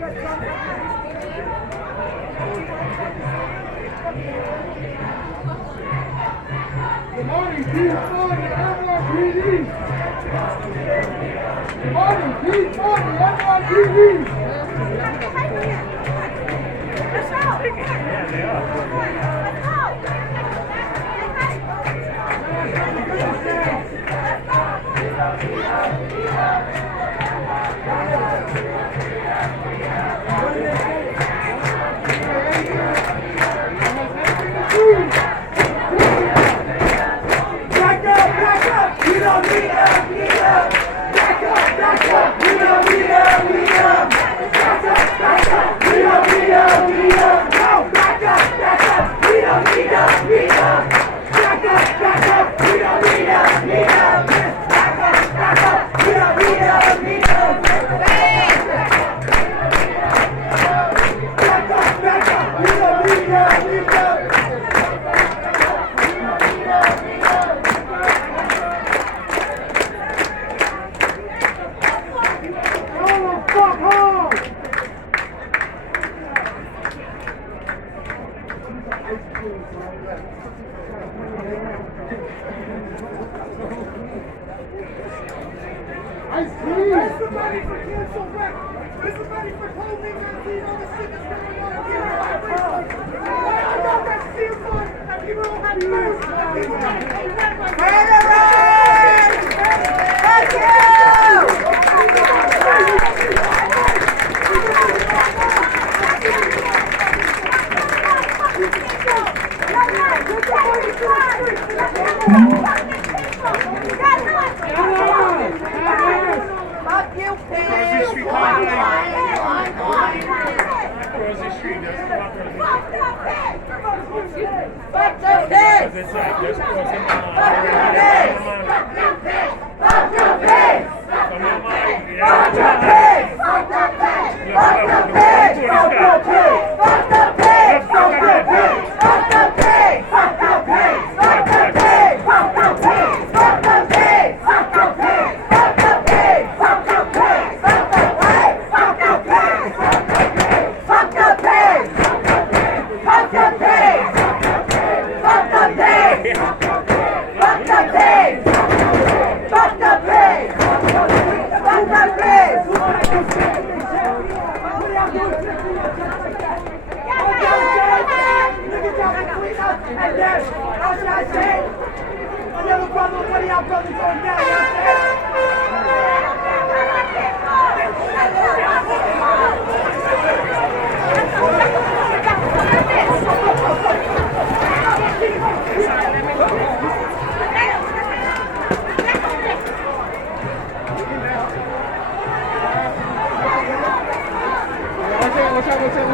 Good morning, P40, NYPD. Good morning, P40, NYPD. Let's go. Back up, we don't need up. Back up, we don't need up. Back up, we don't need up. No, back up, we don't need up. Back up, we don't need up. Back up, we don't need up. Back up, we don't need up. Fuck home! Ice cream! That's the money for Cancel Rec! This is money for COVID-19, all the shit that's going on here! I got that steel fun, and people don't have news!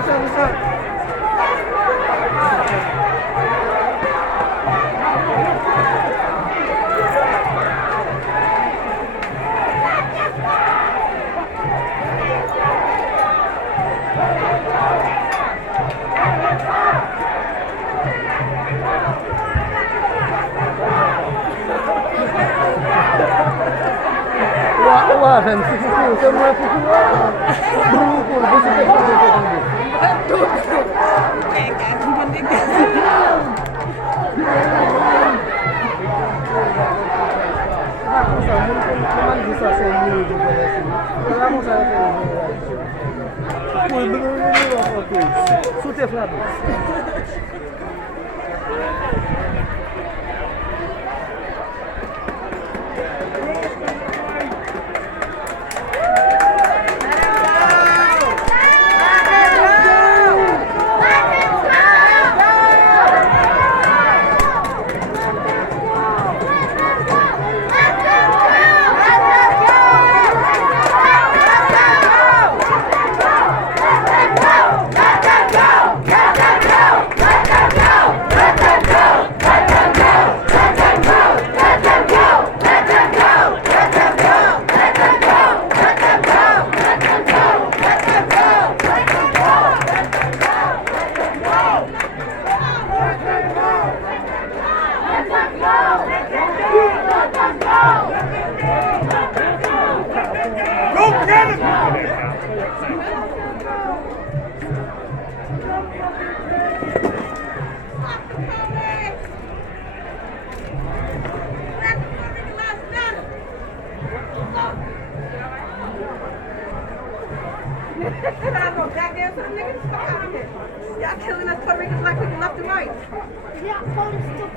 What's up? Wah, dan suku semua suku berukur bisa sendiri juga ya sih. Kalau saya sudah berapa? Puerto Rican black people left and right. Yeah, police too.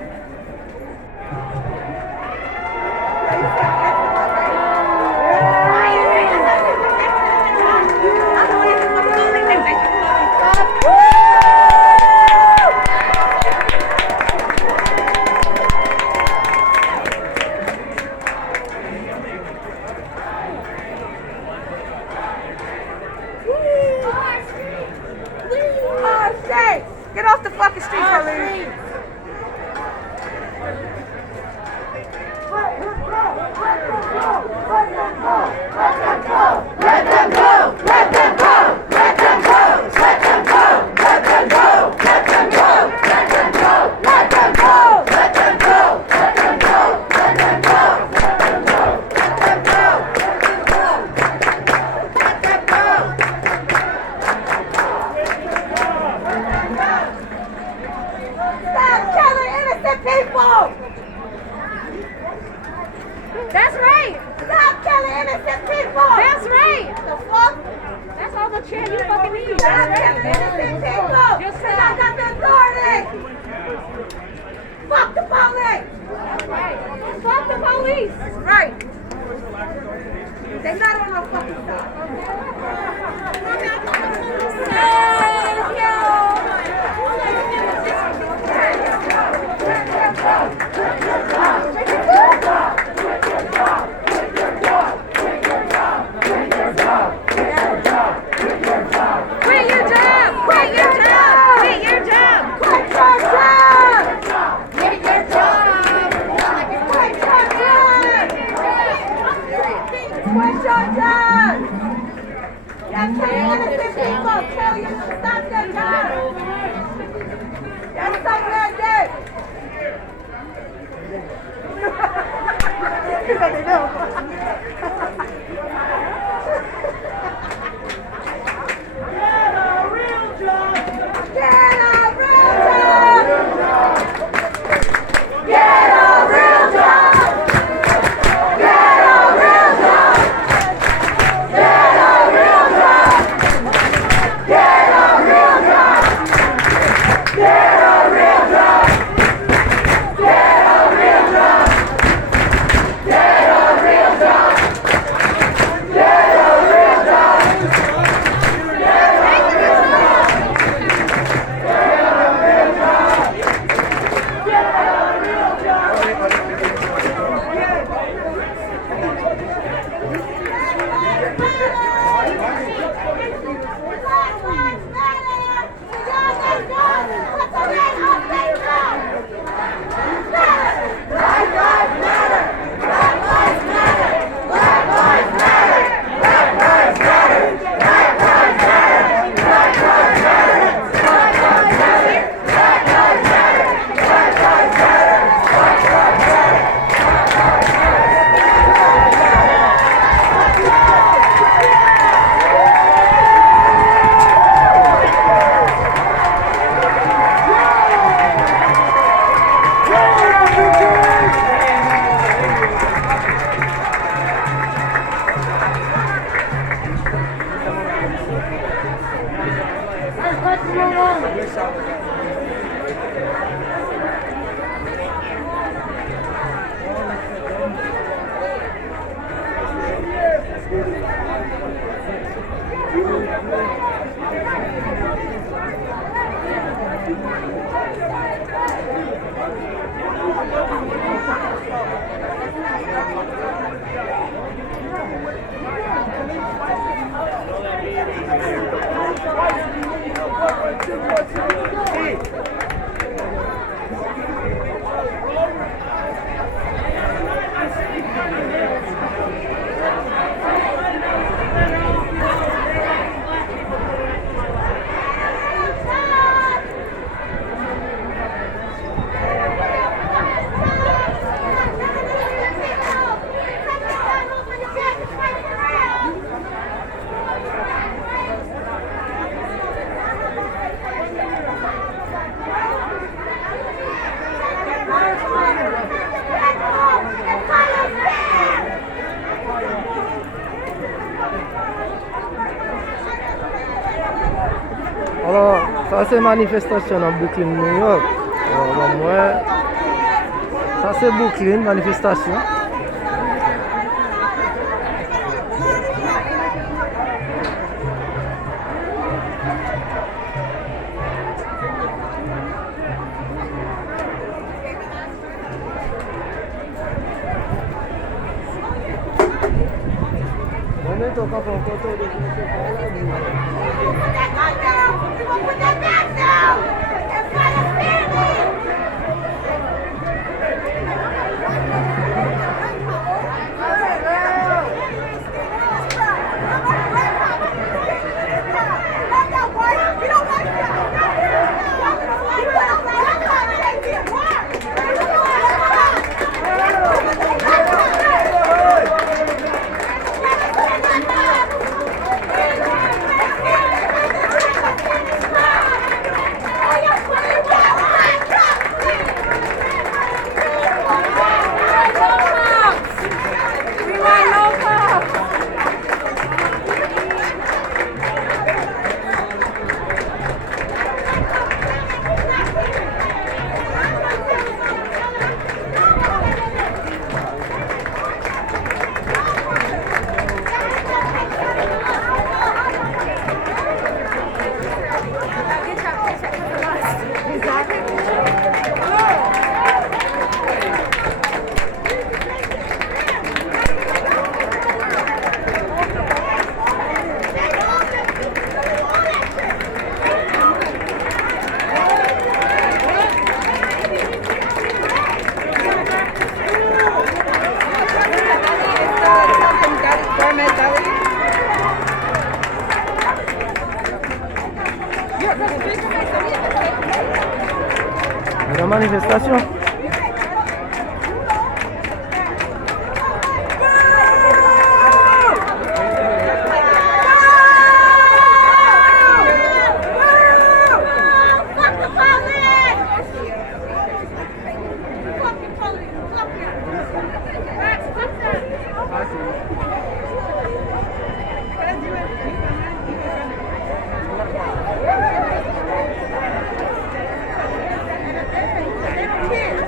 Get off the fucking street, police. People! That's right. Stop killing innocent people! That's right. The fuck? That's all the chair you fucking need. Stop That's killing right. innocent people! Just Because I got the authority! Fuck the police! That's right. Fuck the police. That's right. They're not on our fucking side. Quit your job. Quit your job. Quit your job. Quit your job! Quit your job. Quit your job! Quit your job! You're killing innocent people! Kill your c'est manifestation dans Brooklyn, New York. Ça c'est Brooklyn, manifestation. On est encore en photo de Put that gun down! You gonna put that back down! It's not a family! La manifestation. Kids,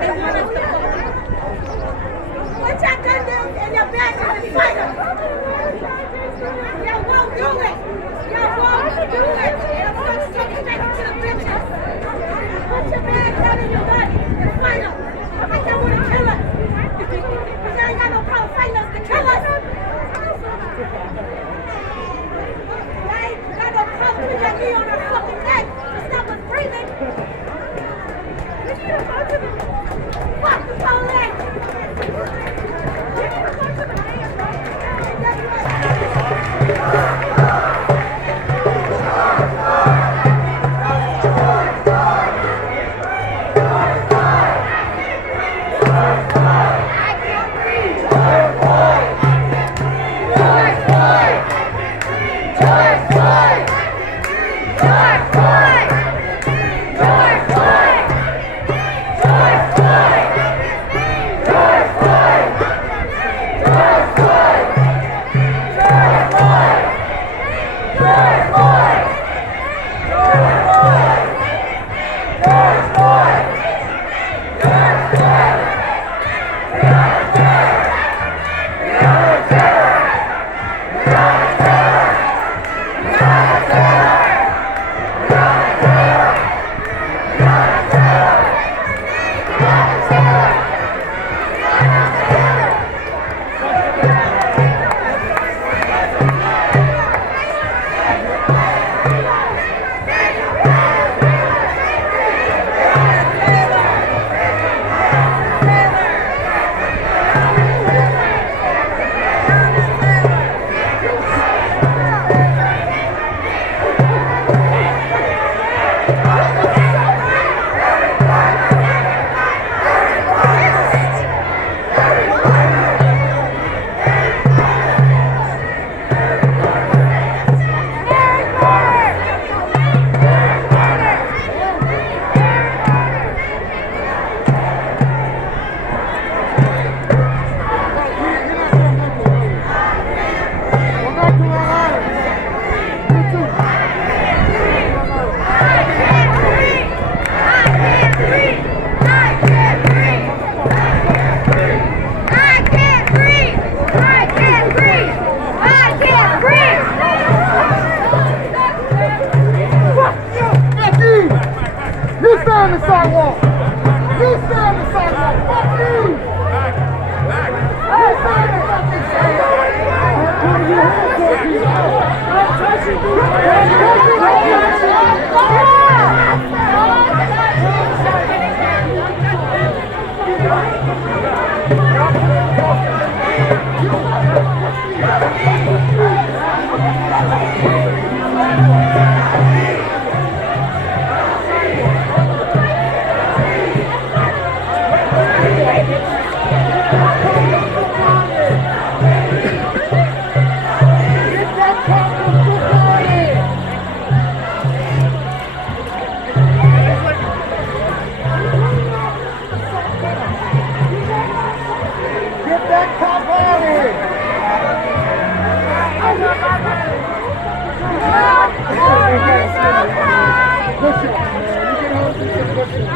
on the sidewalk. You stay on the sidewalk. Fuck you. You stay on the fucking Get that cop out of here! Push it, man. You can hold this and push it.